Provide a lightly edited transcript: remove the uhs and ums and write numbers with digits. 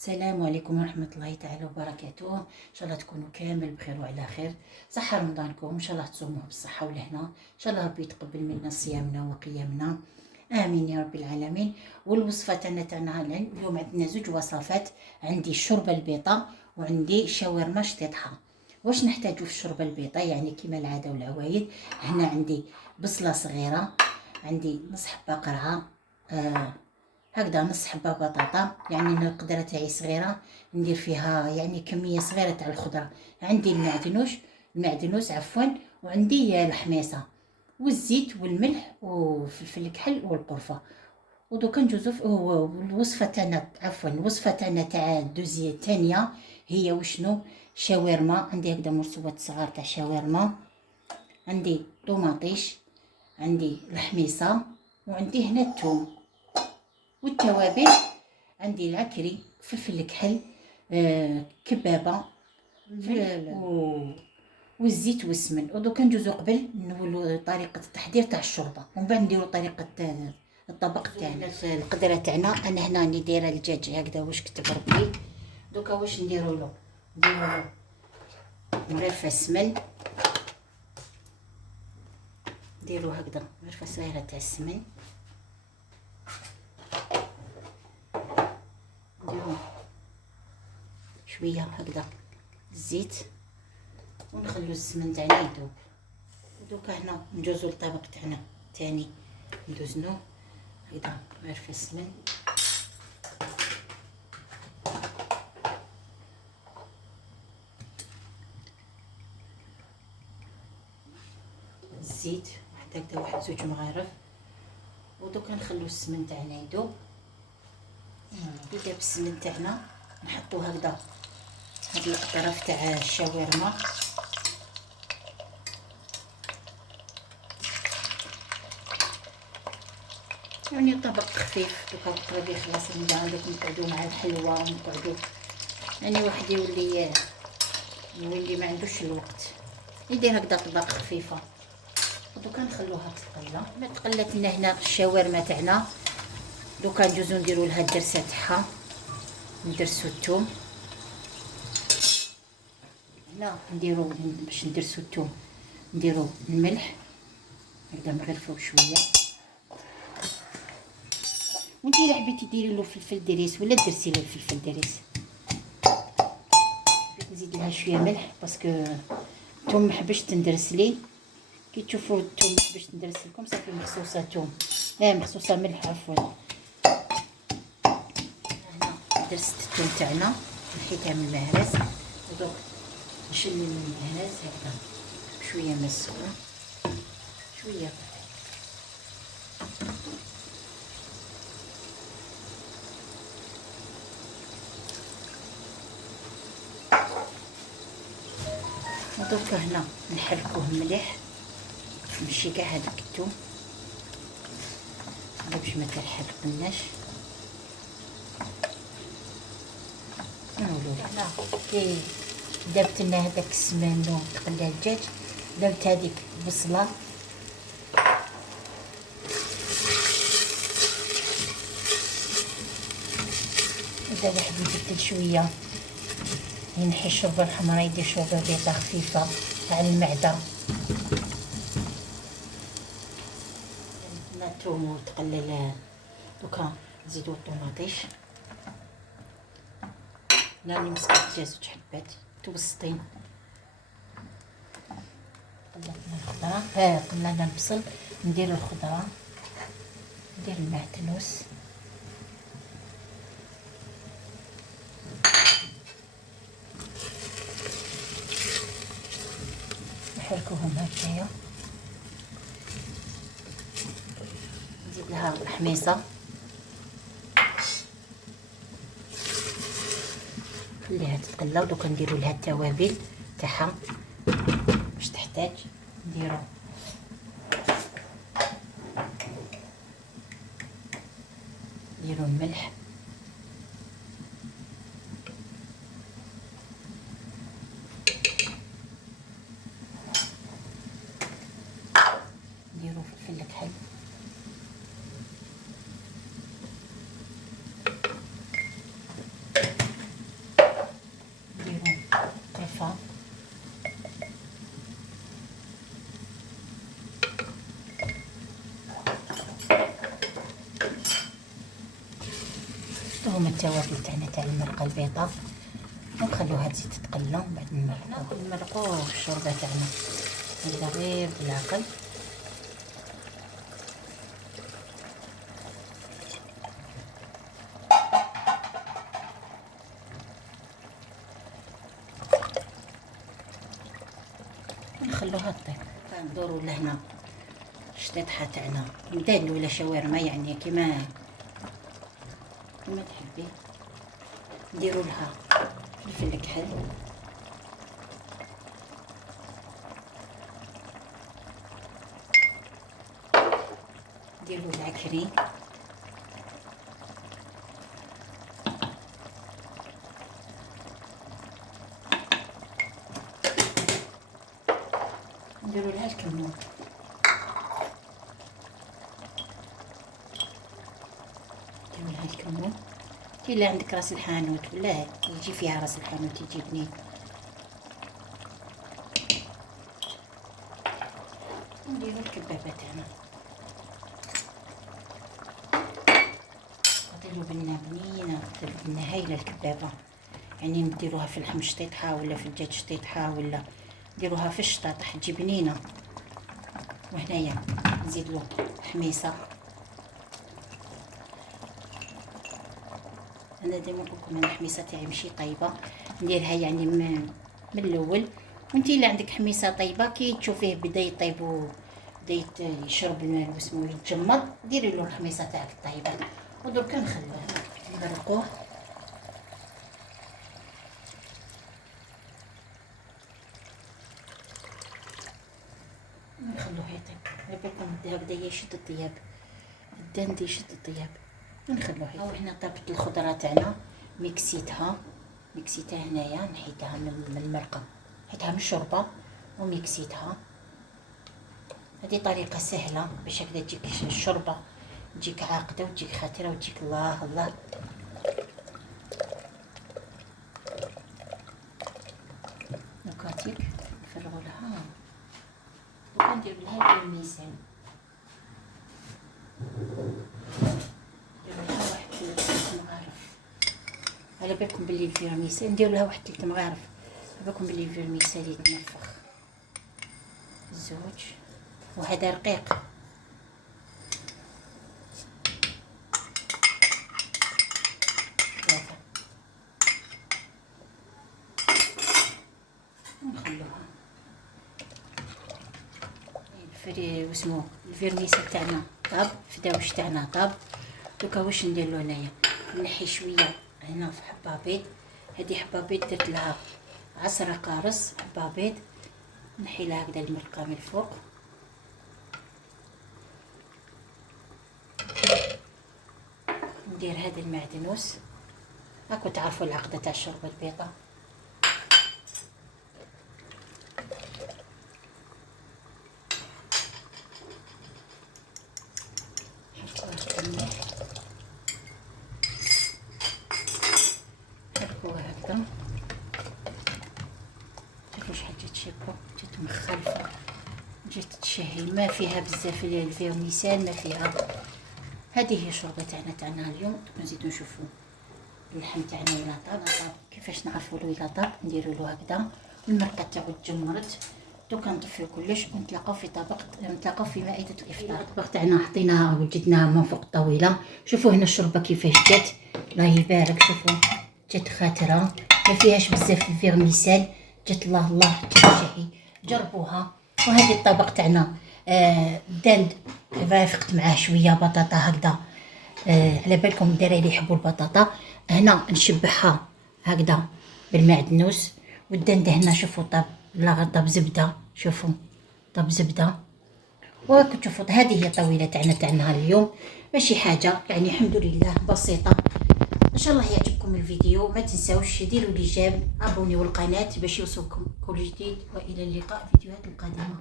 السلام عليكم ورحمة الله تعالى وبركاته. إن شاء الله تكونوا كامل بخير وعلى خير. صحة رمضانكم، إن شاء الله تصوموه بالصحة والهنا. إن شاء الله ربي يتقبل منا صيامنا وقيامنا، آمين يا رب العالمين. والوصفة تاعنا اليوم عندنا زوج وصفات. عندي الشوربة البيضاء وعندي شاورما شطيطها. واش نحتاجو في الشوربة البيضاء؟ يعني كما العادة والعوايد، هنا عندي بصلة صغيرة، عندي نص حبة قرعة، هكذا نص حبه بطاطا، يعني انا القدره تاعي صغيره ندير فيها يعني كميه صغيره تاع الخضره. عندي المعدنوس عفوا، وعندي الحميصه والزيت والملح وفلفل الكحل والقرفه. ودوكا ندوزو الوصفه تاعنا، عفوا الوصفه تاعنا تاع الدوزيه الثانيه هي وشنو؟ شاورما. عندي هكذا مرسوات صغار تاع شاورما، عندي طوماطيش، عندي الحميصه، وعندي هنا الثوم والتوابل. عندي العكري، فلفل الكحل، كبابه، والزيت والسمن. ودوكا ندوزو قبل نولو طريقه التحضير تاع الشوربه، ومن بعد نديرو طريقه الطبق تاعنا. القدره تاعنا انا هنا راني دايره الدجاج هكذا واش كتب ربي. دوكا واش نديرو له؟ نديرو له مرفه السمن، نديرو هكذا مرفه صغيره تاع السمن، نديرو شويه هكذا الزيت، ونخلو السمن تاعنا يذوب. دوكا هنا ندوزو للطبق تاعنا الثاني، ندوزنو هكذا مرفه السمن، الزيت هكذا واحد زوج مغارف. ودوكا نخلو السمن تاعنا يذوب. كي داب السمن تاعنا نحطو هكذا هاد الاطراف تاع الشاورما، يعني طبق خفيف. دوكا الطريق خلاص نبدا نقعدو مع الحلوى ونقعدو، يعني واحد يولي ما عندوش الوقت يدير هكذا طبق خفيفه. دوكا نخلوها تقلى. ما تقلات لنا هنا الشاورما تاعنا، دوكا ندوزو نديرو لها الدرسه تاعها، ندرسو الثوم. هنا نديرو باش ندرسو الثوم نديرو الملح هكذا مغرفو شويه. وانتي الا حبيتي ديري له فلفل دريس ولا درسي له الفلفل دريس. نزيد لها شويه ملح باسكو الثوم ما حبش تندرس لي. كي تشوفوا الثوم ما حبش تندرس لكم صافي مخصوصه ثوم، مخصوصه ملح عفوا. هنا درست الثوم تاعنا، نحيتها من المهرس، ودوك نشل من المهرس هكذا شويه من السكر، شويه ودوكا هنا نحركوه مليح، نمشي كاع هذاك الثوم باش ما تحرقناش. نولو هنا كي درت لنا هذاك السمن وتقلى الدجاج، درت هذيك البصله اذا واحد يبدل شويه ينحي الشوربه الحمراء يدير شوربه بيضاء خفيفه على المعده. الثوم وتقلل. دوكا نزيدو الطوماطيش، راني مسكت فيها زوج حبات متوسطين. قلبنا الخضره، قلنا البصل، نديرو الخضره، ندير المعدنوس، نحركوهم هكايا. نزيد لها الحميصه، نخليها تتقلى. ودوكا نديرو لها التوابل تاعها باش تحتاج. نديرو الملح، نديرو فلفل الكحل، التوابل تاعنا تاع المرقه البيضاء ونخلوها تزيد تقلى. بعد نمرقو الشوربه تاعنا هكذا غير بالعقل. نخلوها طيب. ندورو لهنا الشطيطحه تاعنا مدان ولا شاورما يعني كيما تحبي. نديرو لها فلفل كحل، نديرو العكري، نديرو لها الكمون، نديرو لها الكمون. الا عندك راس الحانوت ولا يجي فيها راس الحانوت يجي بنين. نديرو الكبابه تاعنا نديرو بنه بنينه، بنه هايله الكبابه. يعني نديروها في اللحم شطيطحه ولا في الدجاج شطيطحه ولا نديروها في الشطاطح تجي بنينه. وهنايا نزيدلو حميصه. انا ديما نقولكم انا الحميصه تاعي ماشي طيبه، نديرها يعني من الاول. وانتي الا عندك حميصه طيبه كي تشوفيه بدا يطيب وبدا يشرب الماء واسمو يتجمر، ديري له الحميصه تاعك الطيبه. ودركا نخلوه نغرقوه. نخلوه يطيب على بالكم هكذا يشد الطياب، الدندي يشد الطياب ونخلوه. هاو هنا طابت الخضره تاعنا، ميكسيتها هنايا، نحيتها من المرقه، نحيتها من الشوربه وميكسيتها. هذه طريقه سهله باش هكذا تجيك الشوربه تجيك عاقده وتجيك خاتره وتجيك الله الله. نكاتيك نفرغوا لها وندير لها الميزان. على بالكم باللي الفيرميسيل ندير لها واحد 3 مغارف. على بالكم باللي الفيرميسيل يتنفخ. زوج وهذا رقيق. ثلاثة نخلوها. واسمو الفيرميسيل تاعنا طاب، فداوش تاعنا طاب. دوكا واش ندير له هنايا؟ نحي شويه هنا في حبه بيض. هذه حبه بيض درت لها عصره قارص حبه بيض، نحي لها هكذا المرقه من الفوق. ندير هذا المعدنوس، راكو تعرفوا العقده تاع الشوربه البيضاء. حركوها هكذا. شوفوا شحال جات شابه، جات مخلفه، جات تشهي، ما فيها بزاف الفيرميسال ما فيها. هذه هي شوربه تاعنا اليوم. نزيدو نشوفوا اللحم تاعنا الى طاب. كيفاش نعرفوا له الى طاب؟ نديروا له هكذا المرقه تاعو تجمرت. دوكا نطفيو كلش ونتلاقاو في طبق، نتلاقاو في مائده الافطار. الطبق تاعنا حطيناها وجدناها من فوق الطاوله. شوفوا هنا الشوربه كيفاش جات، الله يبارك. شوفوا جات خاتره، ما فيهاش بزاف الفيرميسال، جات الله الله جات شهي. جربوها. وهذا الطبق تاعنا دند رافقت معاه شويه بطاطا هكذا. على بالكم الدراري اللي يحبوا البطاطا هنا نشبعها هكذا بالمعدنوس. والدند هنا شوفوا طاب زبده، شوفوا طاب زبده. وراكم تشوفوا هذه هي الطاوله تاعنا اليوم. ماشي حاجه يعني الحمد لله بسيطه. ان شاء الله يعجبكم الفيديو. ما تنساوش ديروا لي جيم، ابونيو القناه باش يوصلكم كل جديد. والى اللقاء في فيديوهات القادمه.